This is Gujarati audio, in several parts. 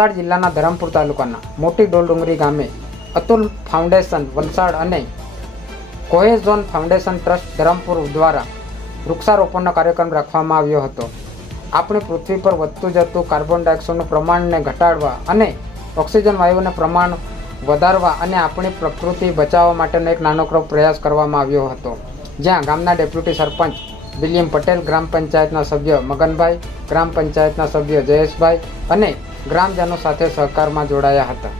વલસાડ જિલ્લાના ધરમપુર તાલુકાના મોટી ડોલડુંગરી ગામે અતુલ ફાઉન્ડેશન વલસાડ અને કોહેઝોન ફાઉન્ડેશન ટ્રસ્ટ ધરમપુર દ્વારા વૃક્ષારોપણનો કાર્યક્રમ રાખવામાં આવ્યો હતો. આપણી પૃથ્વી પર વધતું જતું કાર્બન ડાયોક્સાઇડનું પ્રમાણને ઘટાડવા અને ઓક્સિજન વાયુનું પ્રમાણ વધારવા અને આપણી પ્રકૃતિ બચાવવા માટેનો એક નાનકડો પ્રયાસ કરવામાં આવ્યો હતો. જ્યાં ગામના ડેપ્યુટી સરપંચ વિલિયમ પટેલ, ગ્રામ પંચાયતના સભ્ય મગનભાઈ, ગ્રામ પંચાયતના સભ્ય જયેશભાઈ અને ગ્રામજનો સાથે સહકારમાં જોડાયા હતા.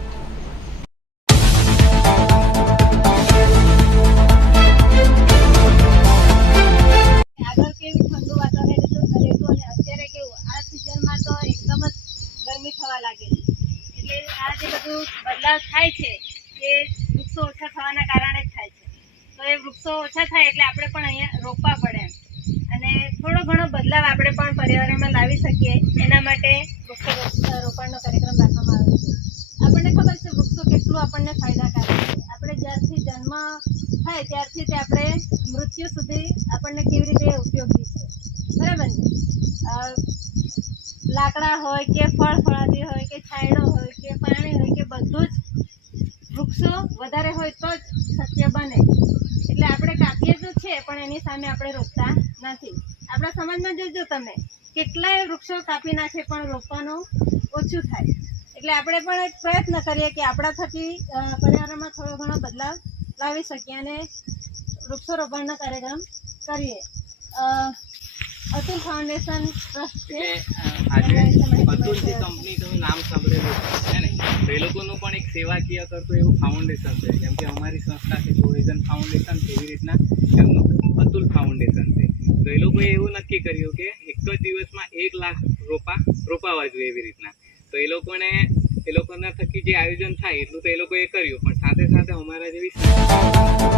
બદલાવ થાય છે, એ વૃક્ષો ઓછા થવાના કારણે જ થાય છે. તો વૃક્ષો ઓછા થાય એટલે આપણે પણ અહીંયા રોપવા પડે અને થોડો ઘણો બદલાવ આપણે પણ પર્યાવરણમાં લાવી શકીએ એના માટે વૃક્ષો રોપ- રોપણનો કાર્યક્રમ રાખવામાં આવ્યો છે આપણને ખબર છે વૃક્ષો કેટલું આપણને ફાયદાકારક છે? આપણે જ્યારથી જન્મ થાય ત્યારથી તે આપણે મૃત્યુ સુધી આપણને કેવી રીતે ઉપયોગી છે? બરાબર ને? લાકડા હોય કે ફળ ફળાદી હોય કે છાંયડો હોય કે પાણી હોય કે બધું જ વૃક્ષો વધારે હોય તો જ શક્ય બને. એટલે આપણે કાપીએ તો છે, પણ એની સામે આપણે રોકતા નથી. આપણા સમાજમાં જોજો તમે, કેટલાય વૃક્ષો કાપી નાખે પણ રોપવાનું ઓછું થાય. એટલે આપણે પણ એક પ્રયત્ન કરીએ કે આપણા થકી પર્યાવરણમાં થોડો ઘણો બદલાવ લાવી શકીએ અને વૃક્ષારોપણનો કાર્યક્રમ કરીએ. અતુલ ફાઉન્ડેશન ટ્રસ્ટ કંપની તમે નામ સાંભળેલું છે ને? એ લોકોનું પણ એક સેવાકીય કરતું એવું ફાઉન્ડેશન છે જેમ કે અમારી સંસ્થા છે ટુરિઝમ ફાઉન્ડેશન એવી રીતના એમનું અતુલ ફાઉન્ડેશન છે. તો એ લોકોએ એવું નક્કી કર્યું કે એક જ દિવસમાં એક લાખ રોપા રોપાવા જોઈએ એવી રીતના. તો એ લોકોને, એ લોકોના થકી જે આયોજન થાય, એટલું તો એ લોકોએ કર્યું. પણ સાથે સાથે અમારા જેવી